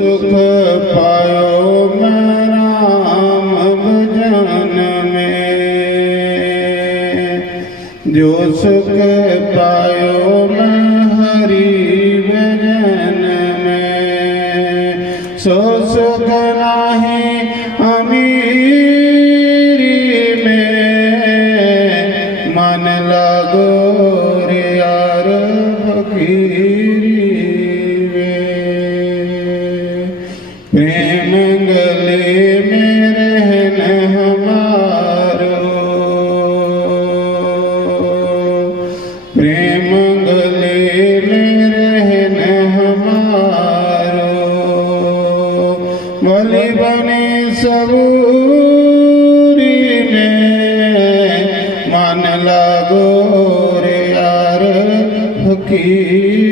सुख पायो मैं राम भजन में, जो सुख पायो मैं हरि भजन में। सो सुख नाही अमीरी में, मन लागो रे यार फकीरी में। प्रेम गले में रहन हमारो, प्रेम गले में रहन हमारो। बलि बने सबूरी में, मन लागो रे यार फकीर